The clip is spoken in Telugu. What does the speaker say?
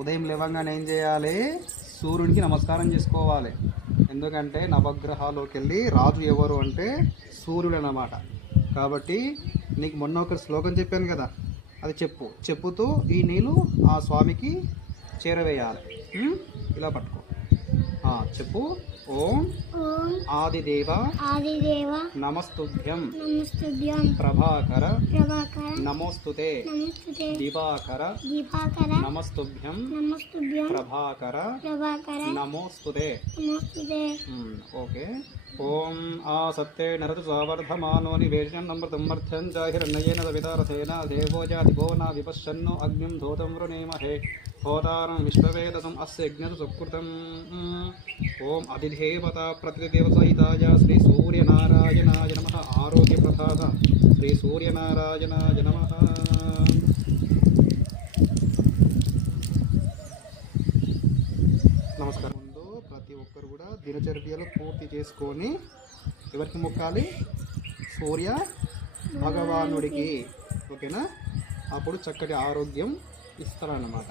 ఉదయం లేవగానే ఏం చేయాలి? సూర్యునికి నమస్కారం చేసుకోవాలి. ఎందుకంటే నవగ్రహాల్లోకి వెళ్ళి రాజు ఎవరు అంటే సూర్యుడు అన్నమాట. కాబట్టి నీకు మొన్న ఒక శ్లోకం చెప్పాను కదా, అది చెప్పుతూ ఈ నీళ్ళు ఆ స్వామికి చేరవేయాలి. ఇలా పట్టుకో, చెప్పు. ఓం ఆదిదేవ నమస్తుభ్యం ప్రభాకర నమోస్తుతే దివాకర నమస్తుభ్యం ప్రభాకర నమోస్తుతే. ఓకే. ఓం ఆ సత్తే నరతు సావర్ధమానో నివేశన్నమృతమర్థం చాహిరణయేన సవితారథేన దేవో జాతిభో నా విపశ్యన్నో అగ్నిం ధూతం వృణేమహే హోతారం విశ్వవేదసం అస్య యజ్ఞతు సుకృతం. ఓం అధిదేవత ప్రతిదేవసహితాయ శ్రీ సూర్యనారాయణాయ నమః. ఆరోగ్యప్రదాత శ్రీ సూర్యనారాయణాయ నమః. నమస్కారం. ముందు ప్రతి ఒక్కరు కూడా దినచర్యలు పూర్తి చేసుకొని ఎవరికి మొక్కాలి? సూర్య భగవానుడికి. ఓకేనా? అప్పుడు చక్కటి ఆరోగ్యం ఇస్తారన్నమాట.